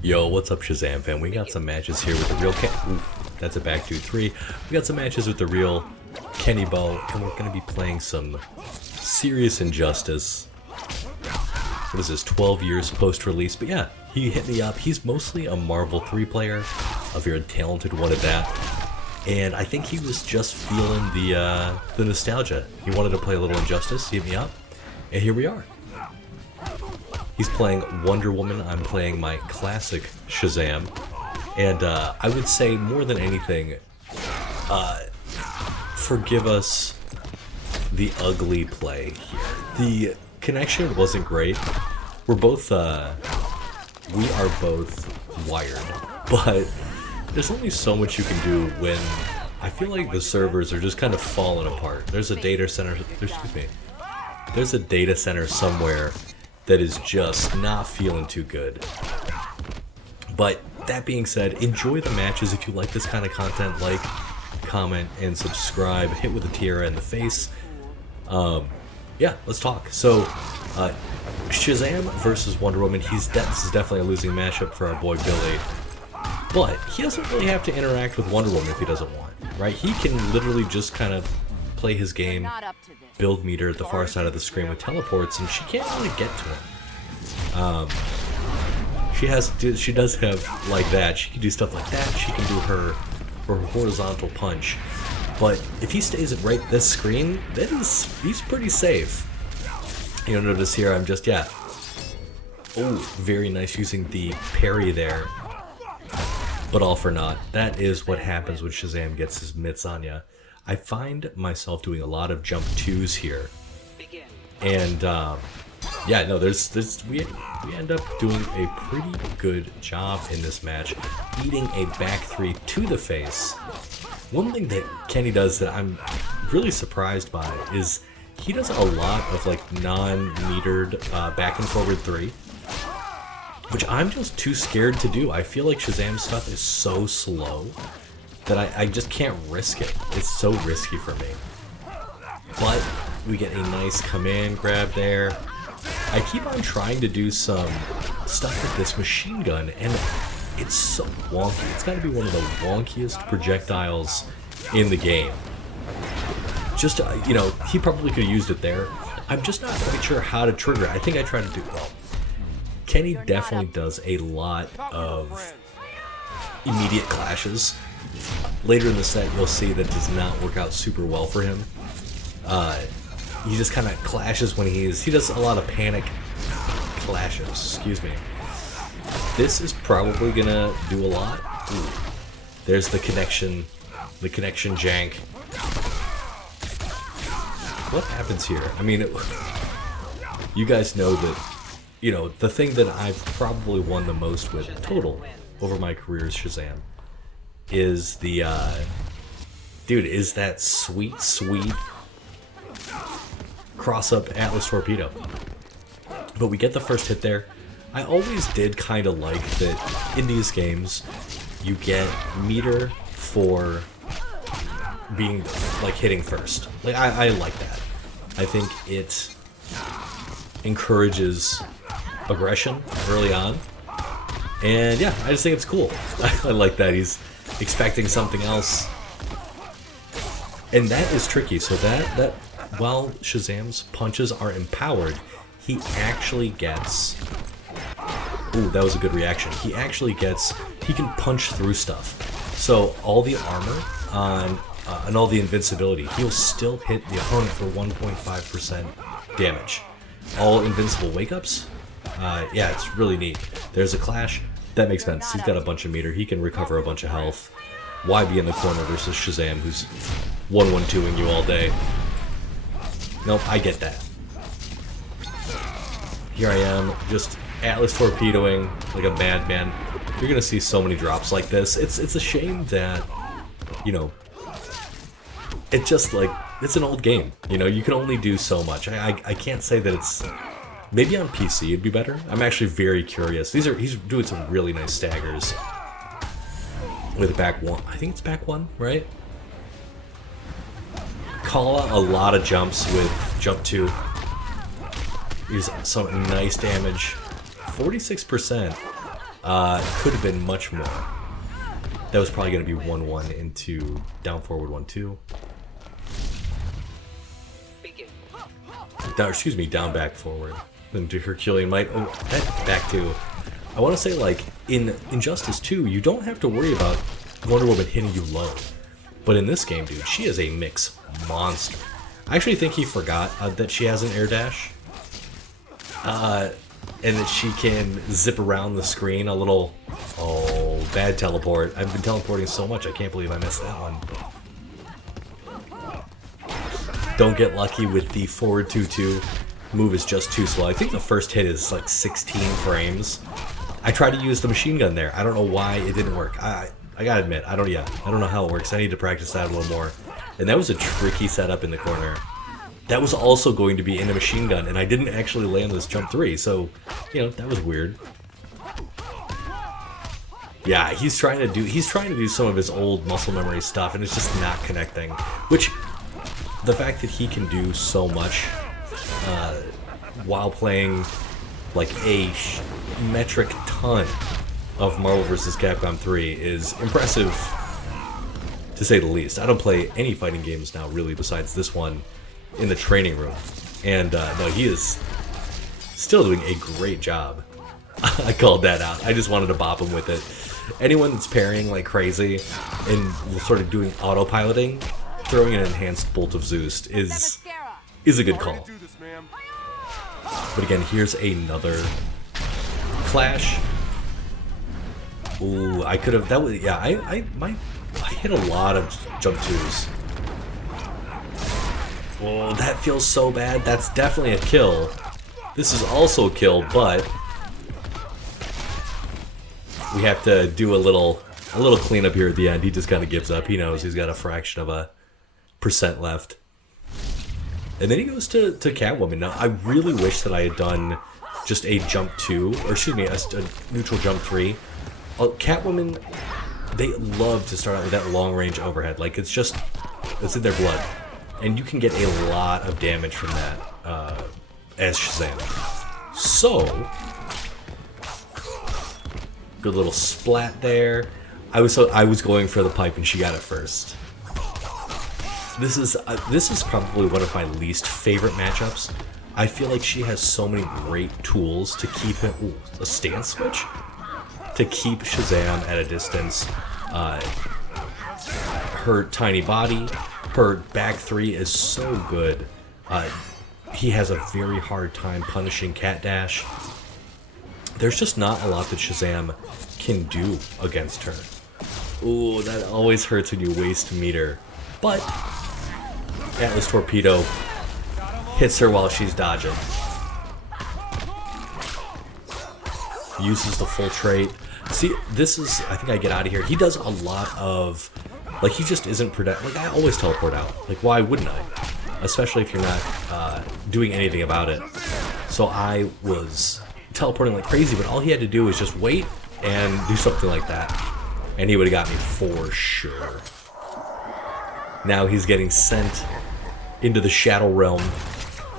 Yo, what's up, Shazam fam? We got some matches here with the real Ooh, that's a back 2-3. We got some matches with the real Kenny Bo, and we're gonna be playing some serious Injustice. What is this, 12 years post-release? But yeah, he hit me up. He's mostly a Marvel 3 player, a very talented one at that. And I think he was just feeling the nostalgia. He wanted to play a little Injustice, he hit me up, and here we are. He's playing Wonder Woman, I'm playing my classic Shazam, and I would say more than anything, forgive us the ugly play here. The connection wasn't great. We're both, we are both wired, but there's only so much you can do when I feel like the servers are just kind of falling apart. There's a data center, there's a data center somewhere that is just not feeling too good. But that being said, enjoy the matches. If you like this kind of content, like, comment, and subscribe. Hit with a tiara in the face. Yeah, let's talk. So, Shazam versus Wonder Woman. This is definitely a losing matchup for our boy Billy. But he doesn't really have to interact with Wonder Woman if he doesn't want, right? He can literally just kind of play his game, build meter at the far side of the screen with teleports, and she can't really get to him. She does have like that. She can do stuff like that. She can do her horizontal punch. But if he stays at right this screen, he's pretty safe. You'll notice here I'm just, yeah. Oh, very nice using the parry there. But all for naught. That is what happens when Shazam gets his mitts on ya. I find myself doing a lot of jump 2s here. And yeah, no, we end up doing a pretty good job in this match, eating a back 3 to the face. One thing that Kenny does that I'm really surprised by is he does a lot of like non-metered back and forward 3, which I'm just too scared to do. I feel like Shazam's stuff is so slow that I just can't risk it. It's so risky for me. But we get a nice command grab there. I keep on trying to do some stuff with this machine gun, and it's so wonky. It's got to be one of the wonkiest projectiles in the game. Just, you know, he probably could have used it there. I'm just not quite sure how to trigger it. I think I tried to do well. Kenny definitely does a lot of immediate clashes. Later in the set, you'll see that does not work out super well for him. He just kind of clashes when he does a lot of panic clashes, excuse me. This is probably gonna do a lot. Ooh. There's the connection jank. What happens here? I mean, you guys know that, you know, the thing that I've probably won the most with total over my career is Shazam. Is the, dude, is that sweet cross-up Atlas Torpedo. But we get the first hit there. I always did kind of like that in these games, you get meter for being, like, hitting first. Like, I like that. I think it encourages aggression early on. And yeah, I just think it's cool. I like that he's expecting something else. And that is tricky, so that while Shazam's punches are empowered, he actually gets... Ooh, that was a good reaction. He can punch through stuff. So all the armor on and all the invincibility, he'll still hit the opponent for 1.5% damage. All invincible wake-ups, yeah, it's really neat. There's a clash. That makes sense. He's got a bunch of meter. He can recover a bunch of health. Why be in the corner versus Shazam, who's 1-1-2ing you all day? Nope, I get that. Here I am, just Atlas torpedoing like a madman. You're gonna see so many drops like this. It's a shame that, you know, it's just like, it's an old game. You know, you can only do so much. I can't say that it's... Maybe on PC it'd be better. I'm actually very curious. He's doing some really nice staggers with back 1. I think it's back 1, right? Call out a lot of jumps with jump 2. Use some nice damage. 46%. Could have been much more. That was probably going to be 1-1 into down forward 1-2. Down, excuse me, down back forward. Into Herculean Might. Oh, that back two. I want to say, like, in Injustice 2, you don't have to worry about Wonder Woman hitting you low. But in this game, dude, she is a mix monster. I actually think he forgot that she has an air dash. And that she can zip around the screen a little. Oh, bad teleport. I've been teleporting so much, I can't believe I missed that one. Don't get lucky with the forward 2-2. Move is just too slow. I think the first hit is like 16 frames. I tried to use the machine gun there. I don't know why it didn't work. I gotta admit, I don't know how it works. I need to practice that a little more. And that was a tricky setup in the corner. That was also going to be in a machine gun, and I didn't actually land this jump 3, so, you know, that was weird. Yeah, he's trying to do some of his old muscle memory stuff, and it's just not connecting. Which, the fact that he can do so much while playing like a metric ton of Marvel vs. Capcom 3 is impressive, to say the least. I don't play any fighting games now, really, besides this one in the training room. And no, he is still doing a great job. I called that out. I just wanted to bop him with it. Anyone that's parrying like crazy and sort of doing autopiloting, throwing an enhanced Bolt of Zeus is a good call. But again, here's another clash. Ooh, I could have. That was, yeah. I hit a lot of jump 2s. Oh, that feels so bad. That's definitely a kill. This is also a kill, but we have to do a little cleanup here at the end. He just kind of gives up. He knows he's got a fraction of a % left. And then he goes to Catwoman. Now, I really wish that I had done just a jump 2, or excuse me, a neutral jump 3. Catwoman, they love to start out with that long-range overhead. Like, it's in their blood. And you can get a lot of damage from that as Shazam. So, good little splat there. I was going for the pipe and she got it first. This is probably one of my least favorite matchups. I feel like she has so many great tools to keep him. Ooh, a stance switch to keep Shazam at a distance. Her tiny body, her back 3 is so good. He has a very hard time punishing Cat Dash. There's just not a lot that Shazam can do against her. Ooh, that always hurts when you waste meter. But Atlas Torpedo hits her while she's dodging. Uses the full trait. See, this is, I think I get out of here. He does a lot of, like, he just isn't productive. Like, I always teleport out. Like, why wouldn't I? Especially if you're not doing anything about it. So I was teleporting like crazy, but all he had to do was just wait and do something like that. And he would have got me for sure. Now he's getting sent into the Shadow Realm,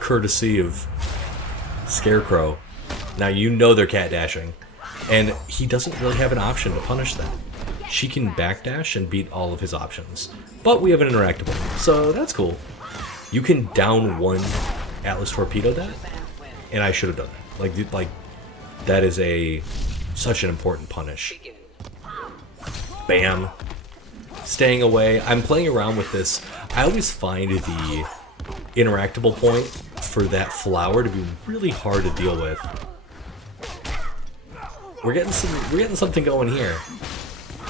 courtesy of Scarecrow. Now you know they're cat dashing, and he doesn't really have an option to punish that. She can backdash and beat all of his options, but we have an interactable, so that's cool. You can down one Atlas Torpedo that, and I should have done that. Like that is such an important punish. Bam. Staying away. I'm playing around with this. I always find the interactable point for that flower to be really hard to deal with. We're getting something going here.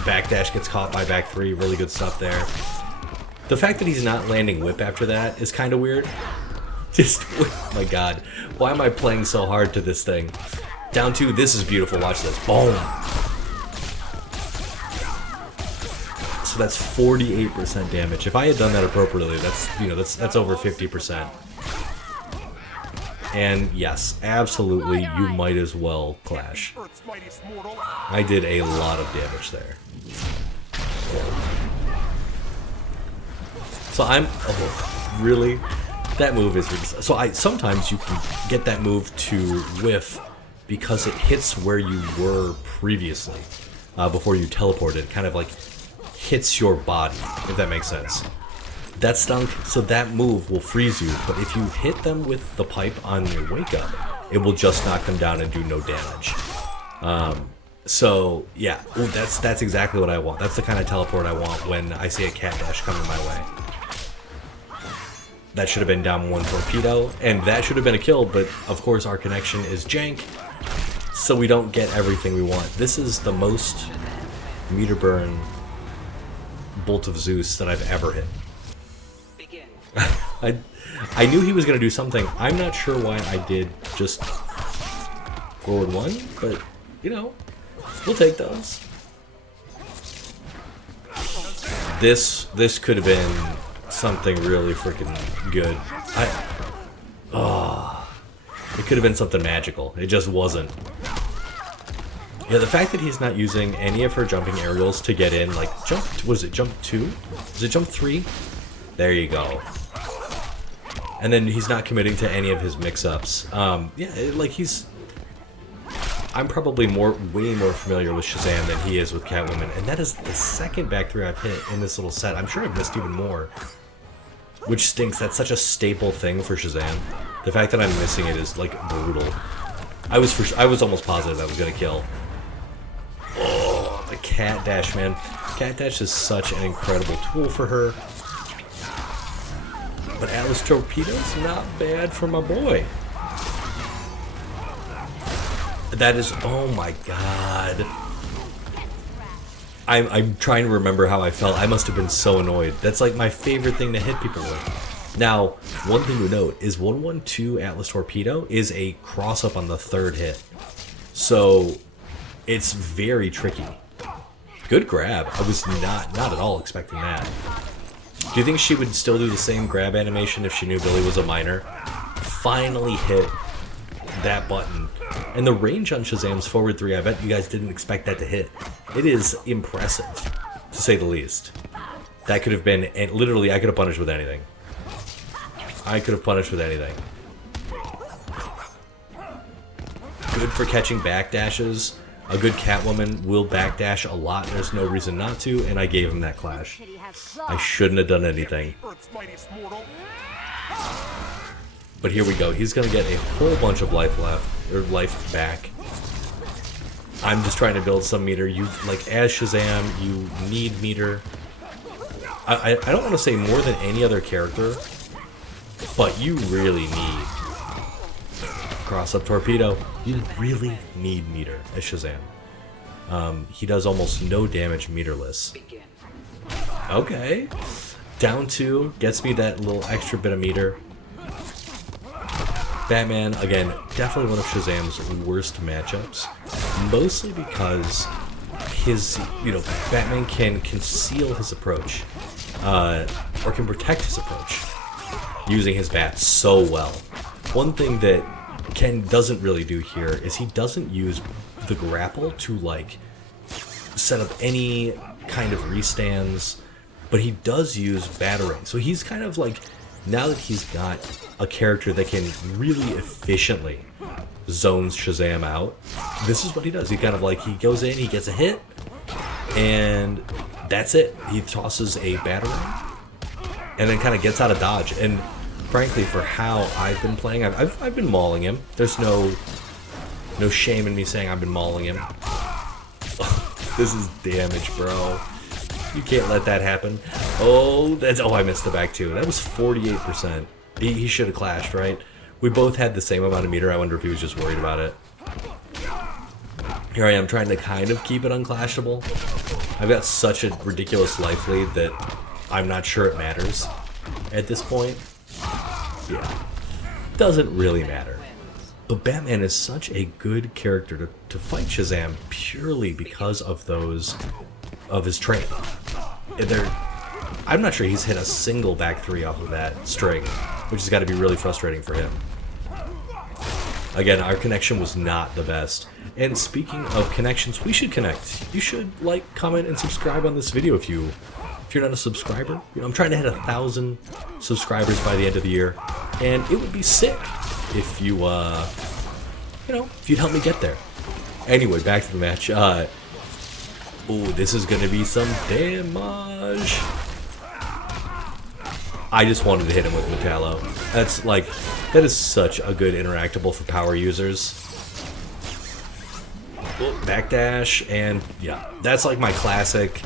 Backdash gets caught by back 3. Really good stuff there. The fact that he's not landing whip after that is kind of weird. Just, oh my god. Why am I playing so hard to this thing? Down 2. This is beautiful. Watch this. Boom. So that's 48% damage. If I had done that appropriately, that's over 50%. And yes, absolutely, you might as well clash. I did a lot of damage there. So really? That move is ridiculous. So sometimes you can get that move to whiff because it hits where you were previously, before you teleported. Kind of like hits your body, if that makes sense. That stunk, so that move will freeze you, but if you hit them with the pipe on your wake up, it will just knock them down and do no damage. So yeah, ooh, that's exactly what I want. That's the kind of teleport I want when I see a cat dash coming my way. That should have been down one torpedo, and that should have been a kill, but of course our connection is jank, so we don't get everything we want. This is the most meter burn Bolt of Zeus that I've ever hit. I knew he was going to do something. I'm not sure why I did just forward one, but, you know, we'll take those. This could have been something really freaking good. It could have been something magical. It just wasn't. Yeah, the fact that he's not using any of her jumping aerials to get in, like, jump, what is it, jump 2? Is it jump 3? There you go. And then he's not committing to any of his mix-ups. Yeah, like he's... I'm probably way more familiar with Shazam than he is with Catwoman, and that is the second back 3 I've hit in this little set. I'm sure I've missed even more, which stinks. That's such a staple thing for Shazam. The fact that I'm missing it is, like, brutal. I was almost positive I was gonna kill. Oh, the cat dash, man. Cat dash is such an incredible tool for her. But Atlas Torpedo's not bad for my boy. That is, oh my god. I'm trying to remember how I felt. I must have been so annoyed. That's like my favorite thing to hit people with. Now, one thing to note is 112 Atlas Torpedo is a cross-up on the 3rd hit. So, it's very tricky. Good grab. I was not at all expecting that. Do you think she would still do the same grab animation if she knew Billy was a minor? Finally hit that button. And the range on Shazam's forward 3, I bet you guys didn't expect that to hit. It is impressive, to say the least. That could have been, and literally I could have punished with anything. I could have punished with anything. Good for catching backdashes. A good Catwoman will backdash a lot, there's no reason not to, and I gave him that clash. I shouldn't have done anything. But here we go, he's gonna get a whole bunch of life left, or life back. I'm just trying to build some meter. You, like, as Shazam, you need meter. I don't want to say more than any other character, but you really need cross-up torpedo. You really need meter as Shazam. He does almost no damage meterless. Okay. Down 2 gets me that little extra bit of meter. Batman, again, definitely one of Shazam's worst matchups. Mostly because his, Batman can conceal his approach. Or can protect his approach. Using his bat so well. One thing that Ken doesn't really do here is he doesn't use the grapple to, like, set up any kind of restands, but he does use battering. So he's kind of like, now that he's got a character that can really efficiently zones Shazam out, this is what he does. He kind of like, he goes in, he gets a hit, and that's it. He tosses a battering, and then kind of gets out of dodge. And frankly, for how I've been playing, I've been mauling him. There's no shame in me saying I've been mauling him. This is damage, bro. You can't let that happen. Oh, I missed the back two. That was 48%. He should have clashed, right? We both had the same amount of meter. I wonder if he was just worried about it. Here I am trying to kind of keep it unclashable. I've got such a ridiculous life lead that I'm not sure it matters at this point. Yeah, doesn't really matter. But Batman is such a good character to fight Shazam purely because of his training. I'm not sure he's hit a single back three off of that string, which has got to be really frustrating for him. Again, our connection was not the best. And speaking of connections, we should connect. You should like, comment, and subscribe on this video if you're not a subscriber. I'm trying to hit 1,000 subscribers by the end of the year, and it would be sick if you you know, if you'd help me get there. Anyway, back to the match. Oh, this is gonna be some damage. I just wanted to hit him with Metallo. That's like, that is such a good interactable for power users. Backdash, and yeah, that's like my classic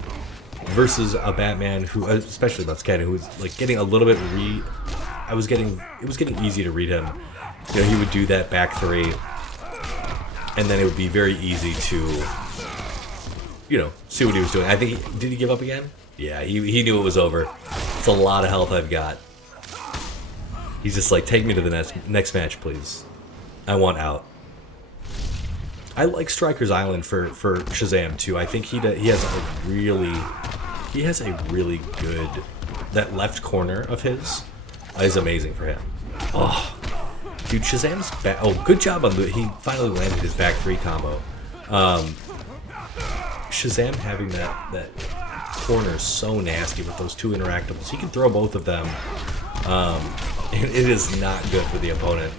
versus a Batman who, especially that's Ken, who was like getting a little bit it was getting easy to read him. You know, he would do that back three, and then it would be very easy to, you know, see what he was doing. I think, did he give up again? Yeah, he knew it was over. It's a lot of health I've got. He's just like, take me to the next match, please. I want out. I like Stryker's Island for Shazam too. I think he has a really good, that left corner of his is amazing for him. Oh, dude, Shazam's back. Oh, good job on he finally landed his back three combo. Shazam having that corner is so nasty with those two interactables. He can throw both of them. And it is not good for the opponent.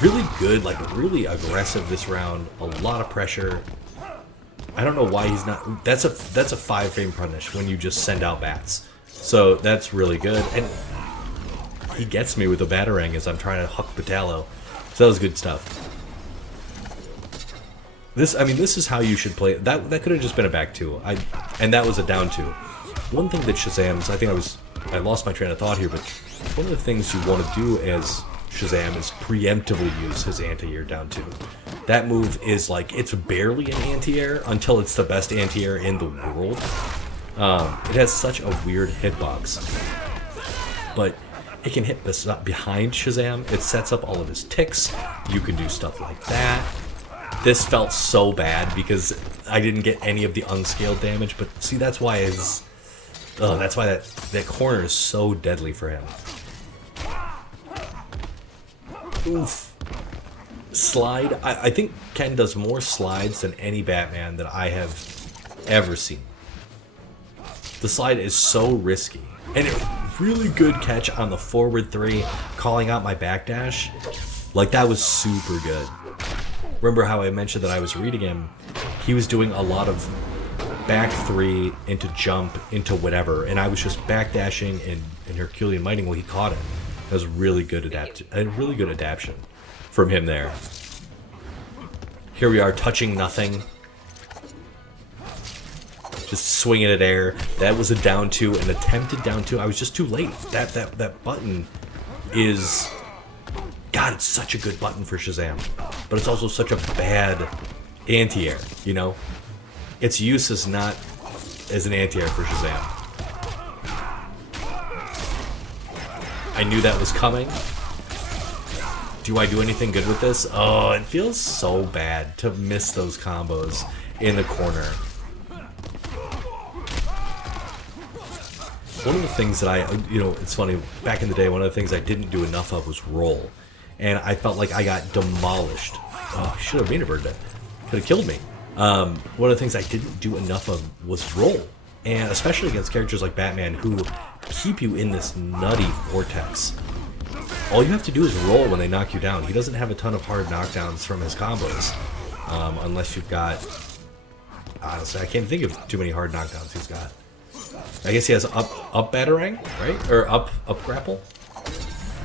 Really good, like really aggressive this round. A lot of pressure. I don't know why he's not. That's a 5-frame punish when you just send out bats. So that's really good. And he gets me with a Batarang as I'm trying to huck Metallo. So that was good stuff. This is how you should play. That could have just been a back two. And that was a down two. One thing that Shazam's, I lost my train of thought here, but one of the things you want to do as Shazam is preemptively use his anti-air down two. That move is like, it's barely an anti-air until it's the best anti-air in the world. It has such a weird hitbox, but it can hit behind Shazam. It sets up all of his ticks. You can do stuff like that. This felt so bad because I didn't get any of the unscaled damage, but see, that's why that corner is so deadly for him. Oof. Slide. I think Ken does more slides than any Batman that I have ever seen. The slide is so risky. And a really good catch on the forward three, calling out my backdash. Like, that was super good. Remember how I mentioned that I was reading him? He was doing a lot of back three into jump into whatever, and I was just backdashing and Herculean mighting while he caught it. That was really good adaptation from him there. Here we are, touching nothing. Just swinging at air. That was a down two, an attempted down two. I was just too late. That button is... God, it's such a good button for Shazam. But it's also such a bad anti-air, you know? Its use is not as an anti-air for Shazam. I knew that was coming. Do I do anything good with this? Oh, it feels so bad to miss those combos in the corner. One of the things that it's funny, back in the day, one of the things I didn't do enough of was roll. And I felt like I got demolished. Oh, I should have been a bird that could have killed me. One of the things I didn't do enough of was roll. And especially against characters like Batman who keep you in this nutty vortex. All you have to do is roll when they knock you down. He doesn't have a ton of hard knockdowns from his combos. Unless you've got... Honestly, I can't think of too many hard knockdowns he's got. I guess he has up Batarang, right? Or up grapple?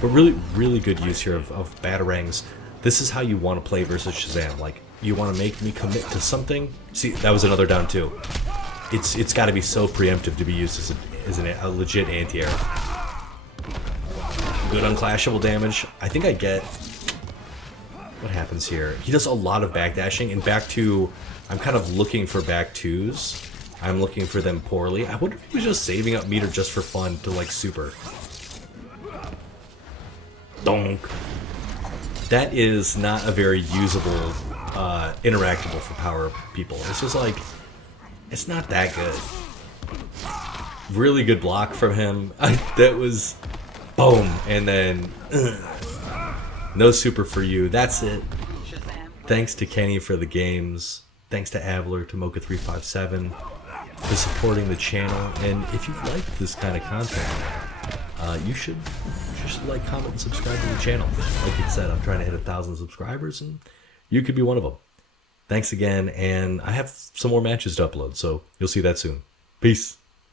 But really good use here of Batarangs. This is how you want to play versus Shazam. Like, you want to make me commit to something? See, that was another down two. It's got to be so preemptive to be used as a legit anti-air. Good unclashable damage. I think I get... What happens here? He does a lot of backdashing, and back two... I'm kind of looking for back twos. I'm looking for them poorly. I wonder if he was just saving up meter just for fun to, like, super. Donk. That is not a very usable, interactable for power people. It's just like... It's not that good. Really good block from him. That was... Boom. And then... No super for you. That's it. Thanks to Kenny for the games. Thanks to Avler, to Mocha357 for supporting the channel. And if you like this kind of content, you should you should like, comment, and subscribe to the channel. Like I said, I'm trying to hit 1,000 subscribers, and you could be one of them. Thanks again, and I have some more matches to upload, so you'll see that soon. Peace.